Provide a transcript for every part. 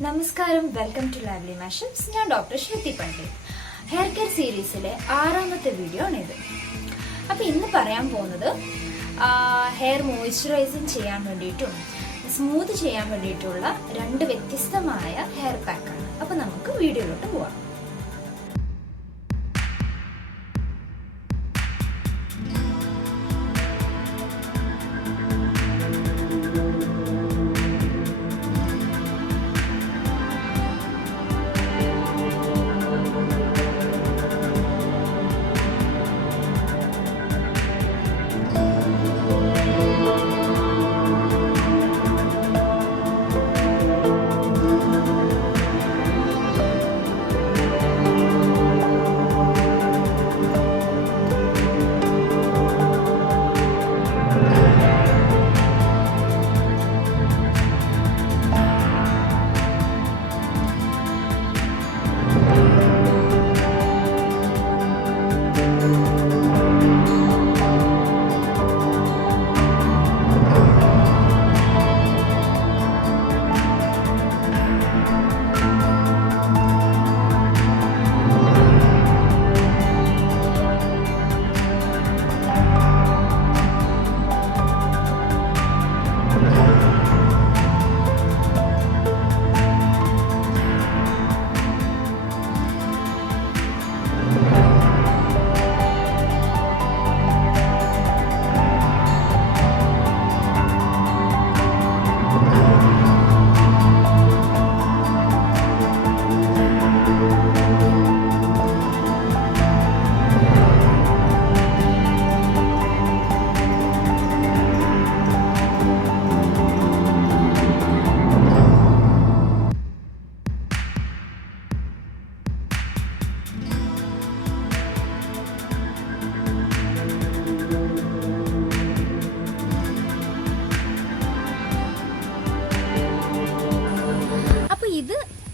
നമസ്കാരം, welcome to ലാവ്ലി മാഷപ്സ്. ഞാൻ doctor ശ്രുതി Pandit. Hair care സീരീസിലെ 6ാമത്തെ വീഡിയോ ആണിത്. അപ്പോൾ ഇന്ന് പറയാൻ പോകുന്നത് ഹെയർ മോയ്സ്ചറൈസിങ് ചെയ്യാൻ വേണ്ടിയിട്ടും സ്മൂത്ത് ചെയ്യാൻ വേണ്ടിയിട്ടുള്ള 2 വ്യത്യസ്തമായ ഹെയർ പാക്കാണ്. അപ്പോൾ നമുക്ക് വീഡിയോയിലോട്ട് പോവാം.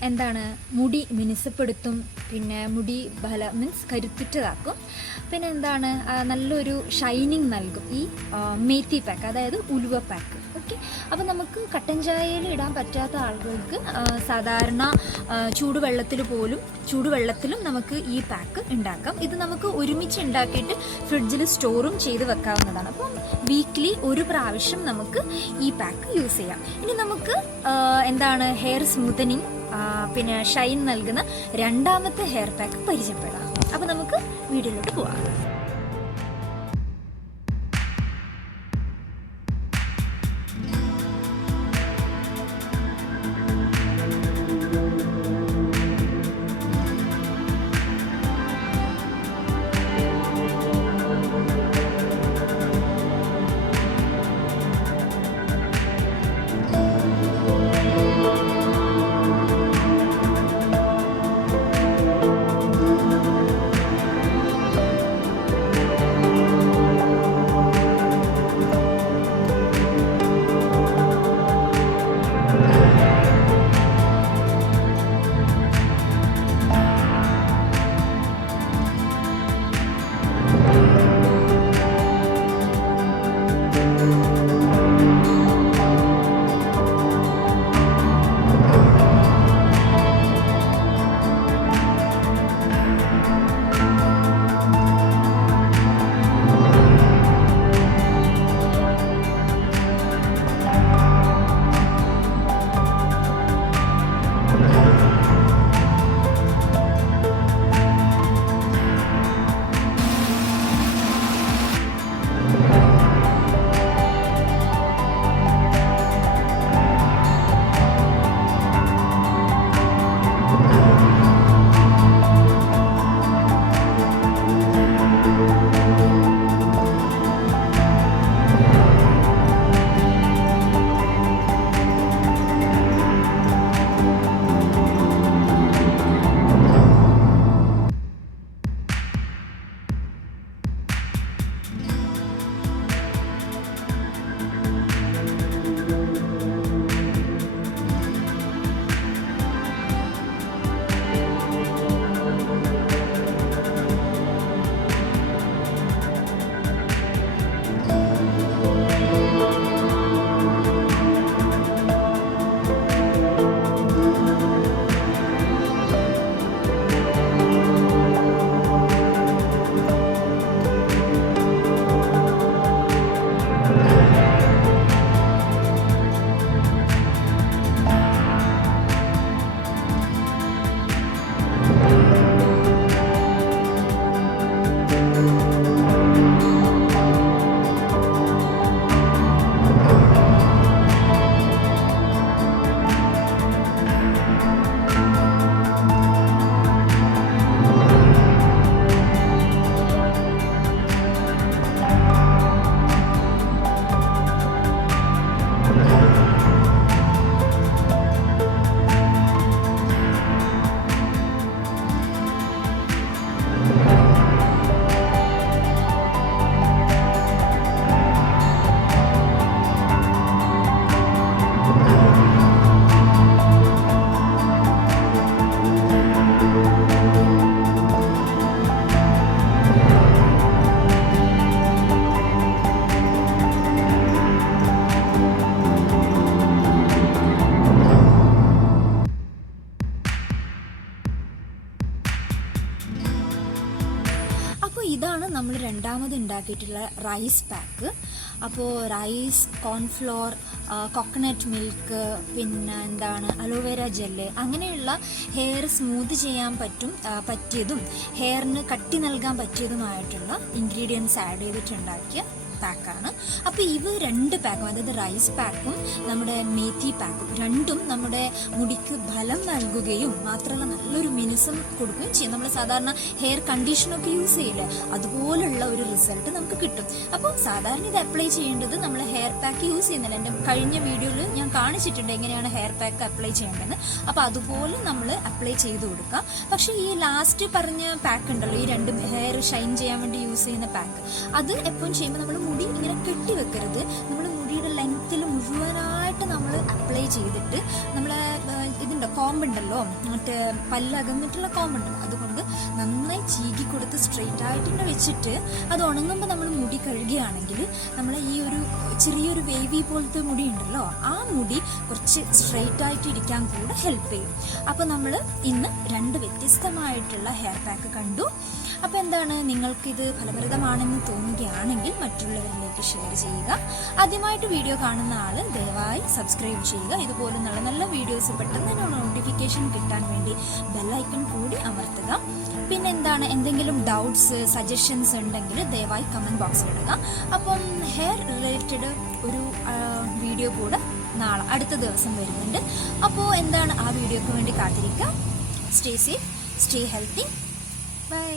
എന്താണ്, മുടി മിനുസപ്പെടുത്തും, പിന്നെ മുടി മീൻസ് കരുത്തിട്ടതാക്കും, പിന്നെ എന്താണ്, നല്ലൊരു ഷൈനിങ് നൽകും ഈ മേത്തി പാക്ക്, അതായത് ഉലുവ പാക്ക്. ഓക്കെ, അപ്പോൾ നമുക്ക് കട്ടൻ ചായയിൽ ഇടാൻ പറ്റാത്ത ആളുകൾക്ക് സാധാരണ ചൂടുവെള്ളത്തിലും നമുക്ക് ഈ പാക്ക് ഉണ്ടാക്കാം. ഇത് നമുക്ക് ഒരുമിച്ച് ഉണ്ടാക്കിയിട്ട് ഫ്രിഡ്ജിൽ സ്റ്റോറും ചെയ്ത് വെക്കാവുന്നതാണ്. അപ്പം വീക്ക്ലി 1 പ്രാവശ്യം നമുക്ക് ഈ പാക്ക് യൂസ് ചെയ്യാം. ഇനി നമുക്ക് എന്താണ്, ഹെയർ സ്മൂത്തനിങ് പിന്നെ ഷൈൻ നൽകുന്ന 2ാമത്തെ ഹെയർ പാക്ക് പരിചയപ്പെടാം. അപ്പോൾ നമുക്ക് വീഡിയോയിലോട്ട് പോവാം. രണ്ടാമത് ഉണ്ടാക്കിയിട്ടുള്ള റൈസ് പാക്ക്. അപ്പോൾ റൈസ്, കോൺഫ്ലോർ, കോക്കനട്ട് മിൽക്ക്, പിന്നെ എന്താണ് അലോവേര ജെല്ല്, അങ്ങനെയുള്ള ഹെയർ സ്മൂത്ത് ചെയ്യാൻ പറ്റിയതും ഹെയറിന് കട്ടി നൽകാൻ പറ്റിയതുമായിട്ടുള്ള ഇൻഗ്രീഡിയൻസ് ആഡ് ചെയ്തിട്ടുണ്ടാക്കിയ പാക്കാണ്. അപ്പോൾ ഇവ 2 പാക്കും, അതായത് റൈസ് പാക്കും നമ്മുടെ മേത്തി പാക്കും, രണ്ടും നമ്മുടെ മുടിക്ക് ബലം നൽകുകയും മാത്രമല്ല നല്ലൊരു മിനുസം കൊടുക്കുകയും ചെയ്യും. നമ്മൾ സാധാരണ ഹെയർ കണ്ടീഷനൊക്കെ യൂസ് ചെയ്യില്ലേ, അതുപോലുള്ള ഒരു റിസൾട്ട് നമുക്ക് കിട്ടും. അപ്പോൾ സാധാരണ ഇത് അപ്ലൈ ചെയ്യേണ്ടത് നമ്മൾ ഹെയർ പാക്ക് യൂസ് ചെയ്യുന്നില്ല. എൻ്റെ കഴിഞ്ഞ വീഡിയോയിൽ ഞാൻ കാണിച്ചിട്ടുണ്ട് എങ്ങനെയാണ് ഹെയർ പാക്ക് അപ്ലൈ ചെയ്യേണ്ടതെന്ന്. അപ്പോൾ അതുപോലെ നമ്മൾ അപ്ലൈ ചെയ്ത് കൊടുക്കുക. പക്ഷേ ഈ ലാസ്റ്റ് പറഞ്ഞ പാക്ക് ഉണ്ടല്ലോ, ഈ 2 ഹെയർ ഷൈൻ ചെയ്യാൻ വേണ്ടി യൂസ് ചെയ്യുന്ന പാക്ക്, അത് എപ്പോഴും ചെയ്യുമ്പോൾ നമ്മൾ മുടി ഇങ്ങനെ കെട്ടി വെക്കരുത്. നമ്മൾ മുടിയുടെ ലെങ്ത്തിൽ മുഴുവനായിട്ട് നമ്മൾ അപ്ലൈ ചെയ്തിട്ട് നമ്മൾ ഇതിൻ്റെ കോമ്പുണ്ടല്ലോ, മറ്റേ പല്ലകന്നിട്ടുള്ള കോമ്പുണ്ടല്ലോ, അതുകൊണ്ട് നന്നായി ചീകി കൊടുത്ത് സ്ട്രെയിറ്റ് ആയിട്ട് തന്നെ വെച്ചിട്ട് അത് ഉണങ്ങുമ്പോൾ നമ്മൾ മുടി കഴുകുകയാണെങ്കിൽ നമ്മൾ ഈ ഒരു ചെറിയൊരു വേവി പോലത്തെ മുടി ഉണ്ടല്ലോ, ആ മുടി കുറച്ച് സ്ട്രെയിറ്റ് ആയിട്ട് ഇരിക്കാൻ കൂടെ ഹെൽപ്പ് ചെയ്യും. അപ്പോൾ നമ്മൾ ഇന്ന് 2 വ്യത്യസ്തമായിട്ടുള്ള ഹെയർ പാക്ക് കണ്ടു. അപ്പോൾ എന്താണ്, നിങ്ങൾക്കിത് ഫലപ്രദമാണെന്ന് തോന്നുകയാണെങ്കിൽ മറ്റുള്ളവരിലേക്ക് ഷെയർ ചെയ്യുക. ആദ്യമായിട്ട് വീഡിയോ കാണുന്ന ആൾ ദയവായി സബ്സ്ക്രൈബ് ചെയ്യുക. ഇതുപോലെ നല്ല നല്ല വീഡിയോസ് പെട്ടെന്ന് നോട്ടിഫിക്കേഷൻ കിട്ടാൻ വേണ്ടി ബെല്ലൈക്കൺ കൂടി അമർത്തുക. പിന്നെ എന്താണ്, എന്തെങ്കിലും ഡൗട്ട്സ്, സജഷൻസ് ഉണ്ടെങ്കിൽ ദയവായി കമൻറ്റ് ബോക്സിൽ ഇടുക. അപ്പം ഹെയർ റിലേറ്റഡ് ഒരു വീഡിയോ കൂടെ നാളെ അടുത്ത ദിവസം വരുന്നുണ്ട്. അപ്പോൾ എന്താണ്, ആ വീഡിയോക്ക് വേണ്ടി കാത്തിരിക്കുക. Stay safe, stay healthy, by.